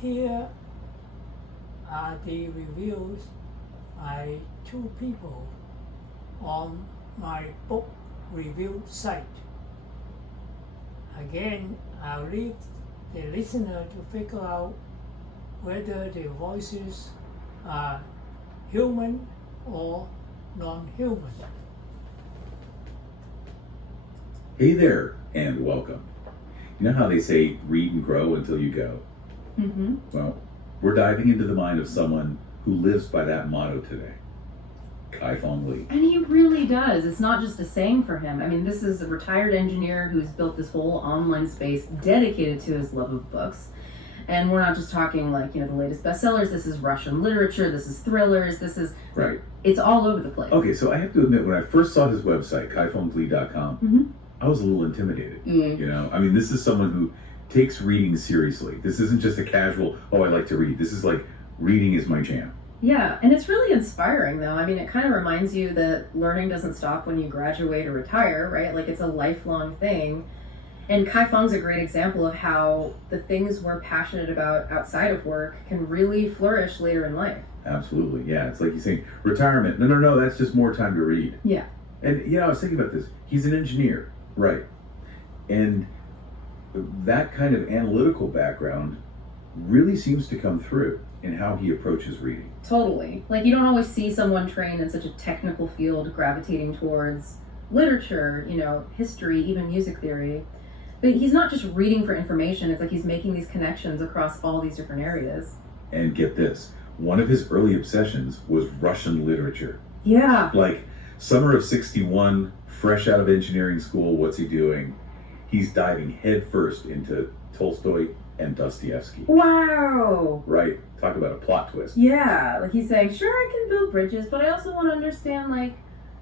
Here are the reviews by two people on my book review site. Again, I'll leave the listener to figure out whether the voices are human or non-human. Hey there, and welcome. You know how they say read and grow until you go? Mm-hmm. Well, we're diving into the mind of someone who lives by that motto today, Kai-Fong Lee. And he really does. It's not just a saying for him. I mean, this is a retired engineer who's built this whole online space dedicated to his love of books. And we're not just talking like, the latest bestsellers. This is Russian literature. This is thrillers. This is... Right. It's all over the place. Okay, so I have to admit, when I first saw his website, kaifonglee.com, Mm-hmm. I was a little intimidated. Mm. I mean, this is someone who takes reading seriously. This isn't just a casual, oh, I like to read. This is like, reading is my jam. Yeah, and it's really inspiring, though. I mean, it kind of reminds you that learning doesn't stop when you graduate or retire, right? Like, it's a lifelong thing. And Kai-Fong's a great example of how the things we're passionate about outside of work can really flourish later in life. Absolutely, yeah. It's like he's saying, retirement. No, that's just more time to read. Yeah. And, I was thinking about this. He's an engineer, right? And that kind of analytical background really seems to come through in how he approaches reading. Totally. Like, you don't always see someone trained in such a technical field gravitating towards literature, history, even music theory. But he's not just reading for information. It's like he's making these connections across all these different areas. And get this, one of his early obsessions was Russian literature. Yeah. Like, summer of 61, fresh out of engineering school, what's he doing? He's diving headfirst into Tolstoy and Dostoevsky. Wow. Right? Talk about a plot twist. Yeah. Like, he's saying, sure, I can build bridges, but I also want to understand,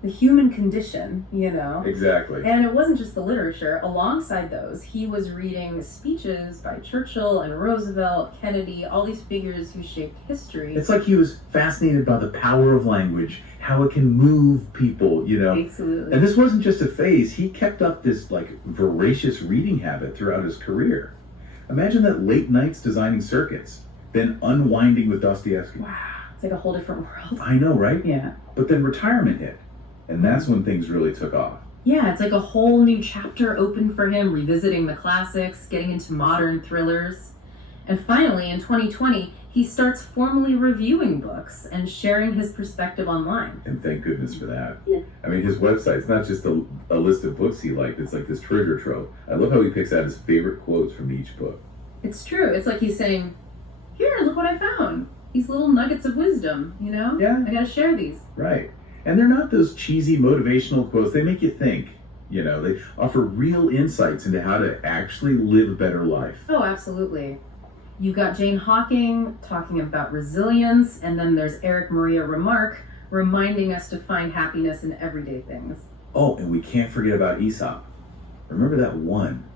the human condition, Exactly. And it wasn't just the literature. Alongside those, he was reading speeches by Churchill and Roosevelt, Kennedy, all these figures who shaped history. It's like he was fascinated by the power of language, how it can move people, Absolutely. And this wasn't just a phase. He kept up this, voracious reading habit throughout his career. Imagine that late nights designing circuits, then unwinding with Dostoevsky. Wow. It's like a whole different world. I know, right? Yeah. But then retirement hit. And that's when things really took off. Yeah, it's like a whole new chapter opened for him, revisiting the classics, getting into modern thrillers. And finally, in 2020, he starts formally reviewing books and sharing his perspective online. And thank goodness for that. Yeah. I mean, his website's not just a list of books he liked. It's like this treasure trove. I love how he picks out his favorite quotes from each book. It's true. It's like he's saying, here, look what I found. These little nuggets of wisdom, Yeah. I gotta share these. Right. And they're not those cheesy motivational quotes. They make you think. They offer real insights into how to actually live a better life. Oh, absolutely. You've got Jane Hawking talking about resilience, and then there's Eric Maria Remarque reminding us to find happiness in everyday things. Oh, and we can't forget about Aesop. Remember that one.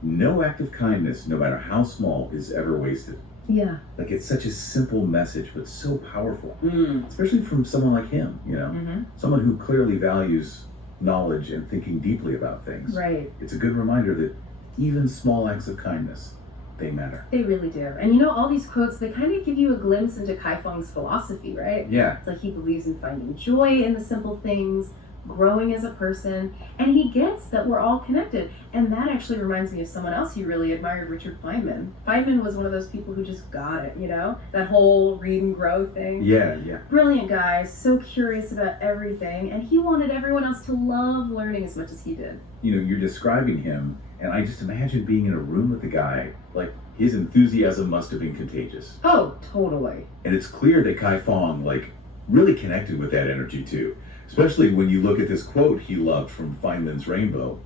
No act of kindness, no matter how small, is ever wasted. Yeah. Like, it's such a simple message, but so powerful. Mm. Especially from someone like him, Mm-hmm. Someone who clearly values knowledge and thinking deeply about things. Right. It's a good reminder that even small acts of kindness, they matter. They really do. And all these quotes, they kind of give you a glimpse into Kai-Fong's philosophy, right? Yeah. It's like he believes in finding joy in the simple things, growing as a person, and he gets that we're all connected. And that actually reminds me of someone else he really admired, Richard Feynman. Feynman was one of those people who just got it, that whole read and grow thing. Yeah. Brilliant guy, so curious about everything, and he wanted everyone else to love learning as much as he did. You're describing him, and I just imagine being in a room with the guy, like, his enthusiasm must have been contagious. Oh, totally. And it's clear that Kai-Fong, really connected with that energy, too. Especially when you look at this quote he loved from Feynman's Rainbow.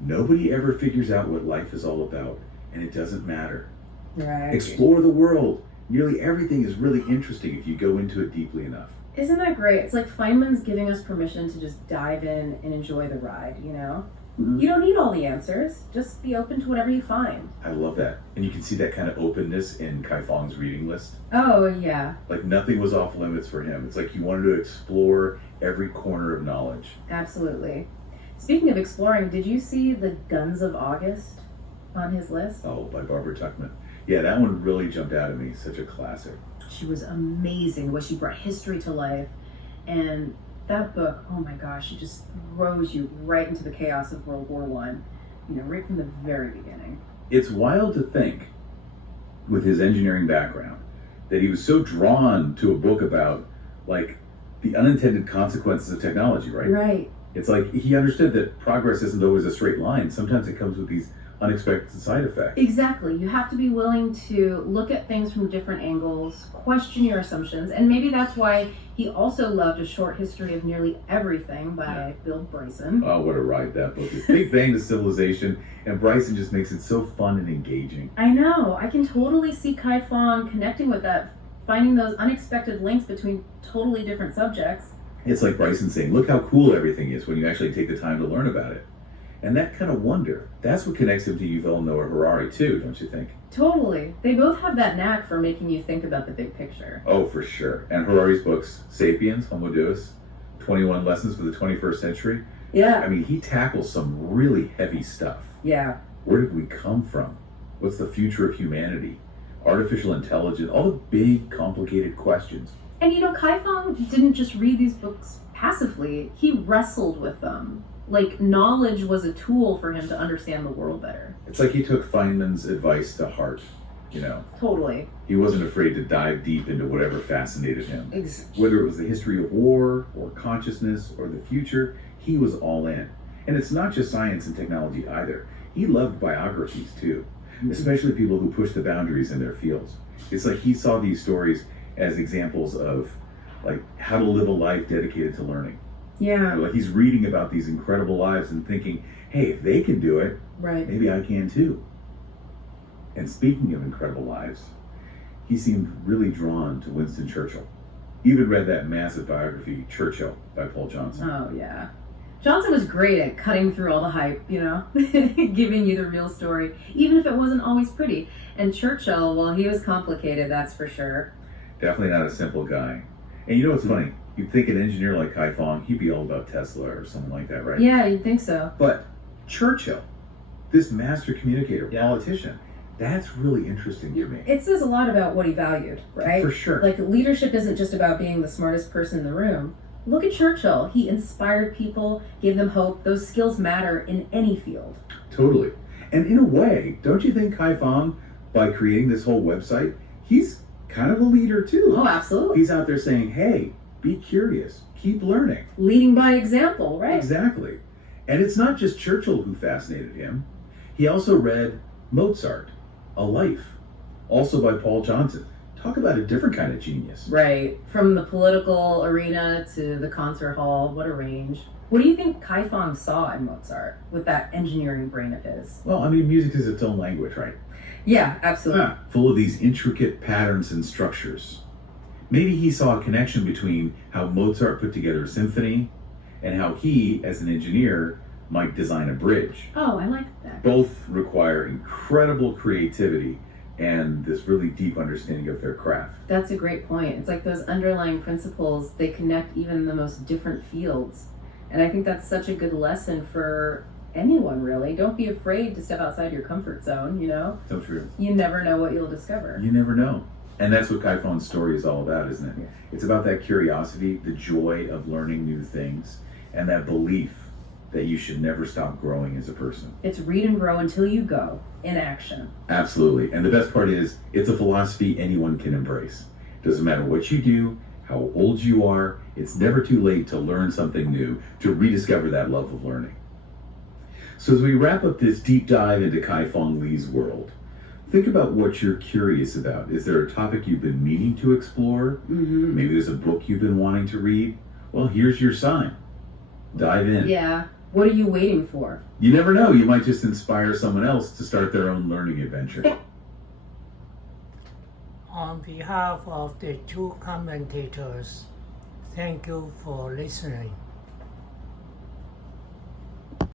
Nobody ever figures out what life is all about, and it doesn't matter. Right. Explore the world. Nearly everything is really interesting if you go into it deeply enough. Isn't that great? It's like Feynman's giving us permission to just dive in and enjoy the ride, Mm-hmm. You don't need all the answers. Just be open to whatever you find. I love that. And you can see that kind of openness in Kai-Fong's reading list. Oh, yeah. Like, nothing was off limits for him. It's like he wanted to explore every corner of knowledge. Absolutely. Speaking of exploring, did you see The Guns of August? on his list? Oh, by Barbara Tuchman. Yeah, that one really jumped out at me. Such a classic. She was amazing the way she brought history to life. And that book, oh my gosh, it just throws you right into the chaos of World War One, right from the very beginning. It's wild to think, with his engineering background, that he was so drawn to a book about, like, the unintended consequences of technology, right? Right. It's like he understood that progress isn't always a straight line. Sometimes it comes with these unexpected side effects. Exactly. You have to be willing to look at things from different angles, question your assumptions, and maybe that's why he also loved A Short History of Nearly Everything by Bill Bryson. Oh, what a ride that book is. Big Bang to Civilization, and Bryson just makes it so fun and engaging. I know. I can totally see Kai Fong connecting with that, finding those unexpected links between totally different subjects. It's like Bryson saying, look how cool everything is when you actually take the time to learn about it. And that kind of wonder, that's what connects him to Yuval Noah Harari too, don't you think? Totally. They both have that knack for making you think about the big picture. Oh, for sure. And Harari's books, Sapiens, Homo Deus, 21 Lessons for the 21st Century. Yeah. I mean, he tackles some really heavy stuff. Yeah. Where did we come from? What's the future of humanity? Artificial intelligence, all the big, complicated questions. And Kai Fong didn't just read these books passively, he wrestled with them. Like, knowledge was a tool for him to understand the world better. It's like he took Feynman's advice to heart, Totally. He wasn't afraid to dive deep into whatever fascinated him. Exactly. Whether it was the history of war, or consciousness, or the future, he was all in. And it's not just science and technology either. He loved biographies too, especially people who push the boundaries in their fields. It's like he saw these stories as examples of, like, how to live a life dedicated to learning. Yeah. Like, he's reading about these incredible lives and thinking, hey, if they can do it, Right. maybe I can too. And speaking of incredible lives, he seemed really drawn to Winston Churchill. Even read that massive biography, Churchill, by Paul Johnson. Oh, yeah. Johnson was great at cutting through all the hype, giving you the real story, even if it wasn't always pretty. And Churchill, well, he was complicated, that's for sure. Definitely not a simple guy. And what's funny? You'd think an engineer like Kai Fong, he'd be all about Tesla or something like that, right? Yeah, you'd think so. But Churchill, this master communicator, Yeah. politician, that's really interesting to me. It says a lot about what he valued, right? For sure. Like, leadership isn't just about being the smartest person in the room. Look at Churchill. He inspired people, gave them hope. Those skills matter in any field. Totally. And in a way, don't you think Kai Fong, by creating this whole website, he's kind of a leader too? Oh, absolutely. He's out there saying, hey, be curious, keep learning. Leading by example, right? Exactly. And it's not just Churchill who fascinated him. He also read Mozart, A Life, also by Paul Johnson. Talk about a different kind of genius. Right. From the political arena to the concert hall, what a range. What do you think Kai Fong saw in Mozart with that engineering brain of his? Well, I mean, music is its own language, right? Yeah, absolutely. Full of these intricate patterns and structures. Maybe he saw a connection between how Mozart put together a symphony and how he, as an engineer, might design a bridge. Oh, I like that. Both require incredible creativity and this really deep understanding of their craft. That's a great point. It's like those underlying principles, they connect even the most different fields. And I think that's such a good lesson for anyone, really. Don't be afraid to step outside your comfort zone, So true. You never know what you'll discover. You never know. And that's what Kai Fong's story is all about, isn't it? Yeah. It's about that curiosity, the joy of learning new things, and that belief that you should never stop growing as a person. It's read and grow until you go in action. Absolutely. And the best part is, it's a philosophy anyone can embrace. Doesn't matter what you do, how old you are, it's never too late to learn something new, to rediscover that love of learning. So as we wrap up this deep dive into Kai Fong Lee's world, think about what you're curious about. Is there a topic you've been meaning to explore? Mm-hmm. Maybe there's a book you've been wanting to read? Well, here's your sign. Dive in. Yeah. What are you waiting for? You never know, you might just inspire someone else to start their own learning adventure. On behalf of the two commentators, thank you for listening.